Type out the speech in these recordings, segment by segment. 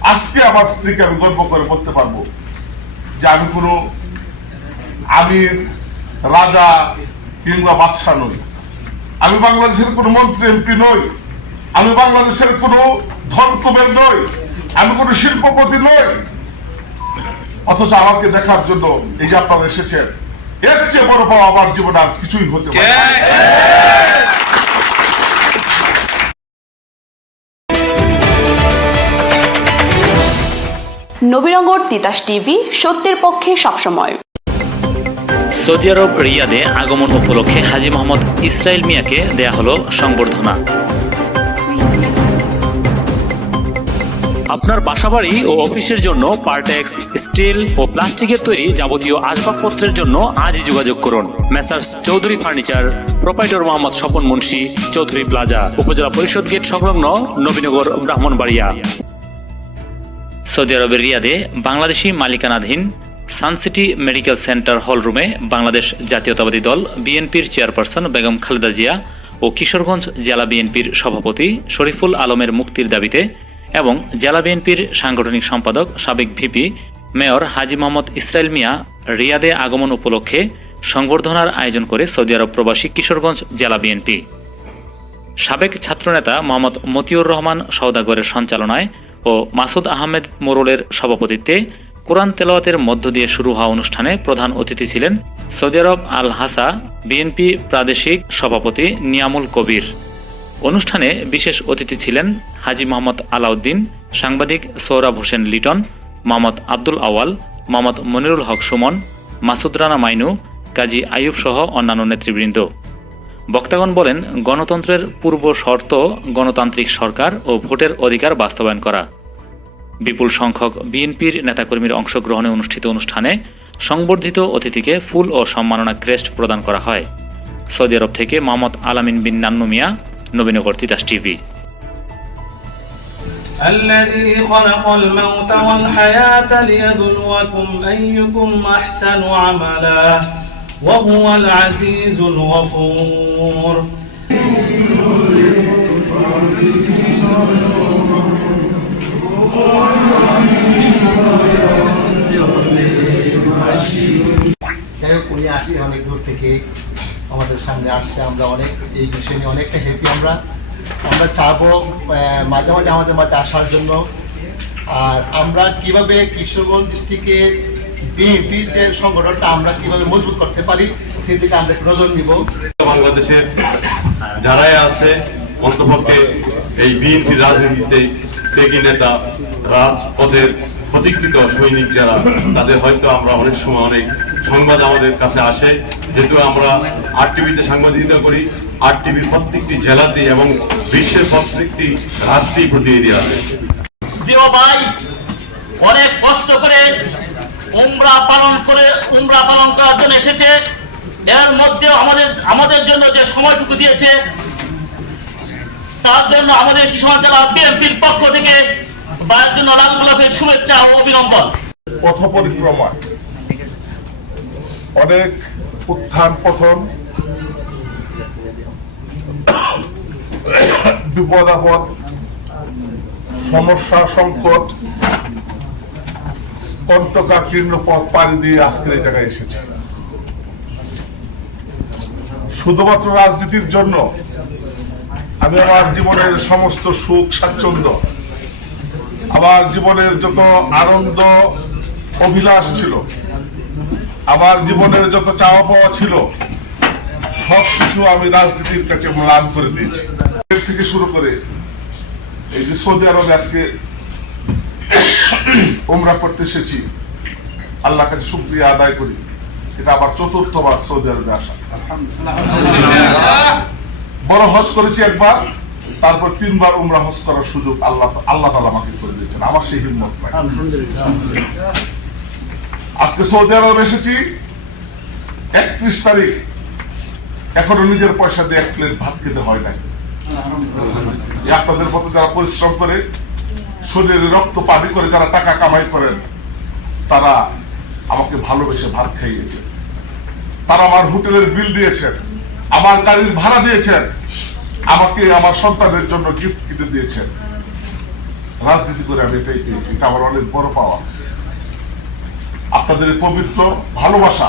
আজকে আমার স্ত্রীকে আমি গর্ব করে বলতে পারব যে আমি কোনো আমির, রাজা কিংবা বাদশাহ নই। আমি বাংলাদেশের কোনো মন্ত্রী, এমপি নই। আমি বাংলাদেশের কোনো ধনকুবের নই। আমি কোনো শিল্পপতি নই। অথচ আমাকে দেখার জন্য এই যে আপনারা এসেছেন, এর চেয়ে বড় পাওয়া আমার জীবনে আর কিছুই হতে পারে নবীনগর তিতাস টিভি, সত্যের পক্ষে সবসময়। সৌদি আরব রিয়াদে আগমন উপলক্ষে হাজি মোহাম্মদ ইসরাইল মিয়াকে দেয়া হলো সংবর্ধনা। আপনার বাসাবাড়ি ও অফিসের জন্য পার্টেক্স, স্টিল ও প্লাস্টিকের তৈরি যাবতীয় আসবাবপত্রের জন্য আজই যোগাযোগ করুন। Messrs Chowdhury furniture, proprietor Mohammad Swapan Munshi, Chowdhury plaza, Upazila Parishad gate সংলগ্ন নবীনগর ব্রাহ্মণবাড়িয়া। সৌদি আরবের রিয়াদে বাংলাদেশি মালিকানাধীন সানসিটি মেডিকেল সেন্টার হলরুমে বাংলাদেশ জাতীয়তাবাদী দল বিএনপির চেয়ারপারসন বেগম খালেদা জিয়া ও কিশোরগঞ্জ জেলা বিএনপির সভাপতি শরীফুল আলমের মুক্তির দাবিতে এবং জেলা বিএনপির সাংগঠনিক সম্পাদক সাবেক ভিপি মেয়র হাজি মোহাম্মদ ইসরাইল মিয়া রিয়াদে আগমন উপলক্ষে সংবর্ধনার আয়োজন করে সৌদি আরব প্রবাসী কিশোরগঞ্জ জেলা বিএনপি। সাবেক ছাত্রনেতা মোহাম্মদ মতিউর রহমান সওদাগরের সঞ্চালনায় ও মাসুদ আহমেদ মোরলের সভাপতিত্বে কোরআন তেলাওয়াতের মধ্য দিয়ে শুরু হওয়া অনুষ্ঠানে প্রধান অতিথি ছিলেন সৌদি আরব আল হাসা বিএনপি প্রাদেশিক সভাপতি নিয়ামুল কবির। অনুষ্ঠানে বিশেষ অতিথি ছিলেন হাজি মোহাম্মদ আলাউদ্দিন, সাংবাদিক সৌরভ হোসেন লিটন, মোহাম্মদ আব্দুল আওয়াল মোহাম্মদ মনিরুল হক সুমন, মাসুদ রানা মাইনু, কাজী আইয়ুব সহ অন্যান্য নেতৃবৃন্দ। বক্তাগণ বলেন গণতন্ত্রের পূর্ব শর্ত গণতান্ত্রিক সরকার ও ভোটের অধিকার বাস্তবায়ন করা বিপুল সংখ্যক বিএনপির নেতাকর্মীর অংশগ্রহণে অনুষ্ঠিত অনুষ্ঠানে সংবর্ধিত অতিথিকে ফুল ও সম্মাননা ক্রেস্ট প্রদান করা হয় সৌদি আরব থেকে মোহাম্মদ আলামিন বিন নান্নু মিয়া নবীনগর তিতাস টিভি الذي خلق الموت والحياة ليبلوكم أيكم أحسن عملا وهو العزيز الغفور যাই হোক উনি আসছে অনেক দূর থেকে আমাদের সামনে আসছে আমরা অনেক এই বিষয় নিয়ে অনেকটা হ্যাপি আমরা আমরা চাবো আহ, মাঝে মাঝে আমাদের মাঝে আসার জন্য আর আমরা কিভাবে কৃষ্ণগঞ্জ ডিস্ট্রিক্টের বিএনপির যে সংগঠনটা আমরা কীভাবে মজবুত করতে পারি সেই দিকে আমরা একটু নজর নিব। বাংলাদেশের যারাই আছে অন্তপক্ষে এই বিএনপি রাজনীতিতে ত্যাগী নেতা রাজপথের প্রতীক্ষিত সৈনিক যারা তাদের হয়তো আমরা অনেক সময় অনেক সংবাদ আমাদের কাছে আসে। যেহেতু আমরা আর টিভিতে সাংবাদিকতা করি আর টিভির প্রত্যেকটি জেলাতে এবং বিশ্বের প্রত্যেকটি রাষ্ট্রেই প্রতিনিধি আছে। প্রিয় ভাই অনেক কষ্ট করে উমরা পালন করে, উমরা পালন করার জন্য এসেছে। এর মধ্যে আমাদের আমাদের জন্য যে সময়টুকু দিয়েছে, তার জন্য আমাদের কিশোর জেলা বিএনপির পক্ষ থেকে ভাইয়ের জন্য লাল শুভেচ্ছা ও অভিনন্দন। পথ পরিক্রমা অনেক উত্থান পতন বিপদ আপদ সমস্যা সংকট কণ্টকাকীর্ণ পথ পাড়ি দিয়ে আজকের এই জায়গায় এসেছে। শুধুমাত্র রাজনীতির জন্য আমি আমার জীবনের সমস্ত সুখ, স্বাচ্ছন্দ্য, আমার জীবনের যত আনন্দ, অভিলাষ ছিল, আমার জীবনের যত চাওয়া পাওয়া ছিল সবকিছু আমি রাজনীতির কাছে ম্লান করে দিয়েছি। এর থেকে শুরু করে এই যে সৌদি আরবে আজকে ওমরা করতে এসেছি। আল্লাহ কাছে শুক্রিয়া আদায় করি। এটা আমার চতুর্থবার সৌদি আরবে আসা। বড় হজ করেছি একবার, তারপর তিনবার উমরা হজ করার সুযোগ আল্লাহ আল্লাহ তালা আমাকে করে দিয়েছেন। আমার সেই হিম্মত নাই। আজকে সৌদি আরব এসেছি, একত্রিশ তারিখ। এখনও নিজের পয়সা দিয়ে এক প্লেট ভাত খেতে হয় নাই। আপনাদের মতো যারা পরিশ্রম করে শরীরে রক্ত পানি করে যারা টাকা কামাই করেন তারা আমাকে ভালোবেসে ভাত খাইয়েছে। তারা আমার হোটেলের বিল দিয়েছেন আমার গাড়ির ভাড়া দিয়েছেন আমাকে আমার সন্তানের জন্য গিফট কিনে দিয়েছেন। রাজনীতি করে আমি এটাই পেয়েছি এটা আমার অনেক বড় পাওয়া। আপনাদের এই পবিত্র ভালোবাসা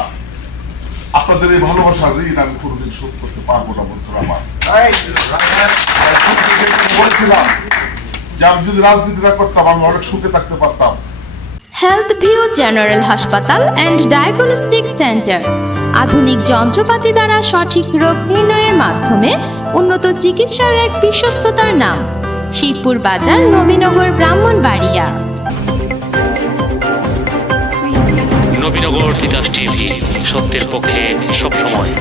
আপনাদের এই ভালোবাসার ঋণ আমি কোনোদিন শোধ করতে পারব না বন্ধুরা আমার। বলেছিলাম যে আমি যদি রাজনীতি না করতাম আমি অনেক সুখে থাকতে পারতাম। হেলথ ভিউ জেনারেল হাসপাতাল অ্যান্ড ডায়াগনস্টিক সেন্টার আধুনিক যন্ত্রপাতি দ্বারা সঠিক রোগ নির্ণয়ের মাধ্যমে উন্নত চিকিৎসার এক বিশ্বস্ততার নাম শিবপুর বাজার নবীনগর ব্রাহ্মণবাড়িয়া। নবীনগর তিতাস টিভি সত্যের পক্ষে সবসময়।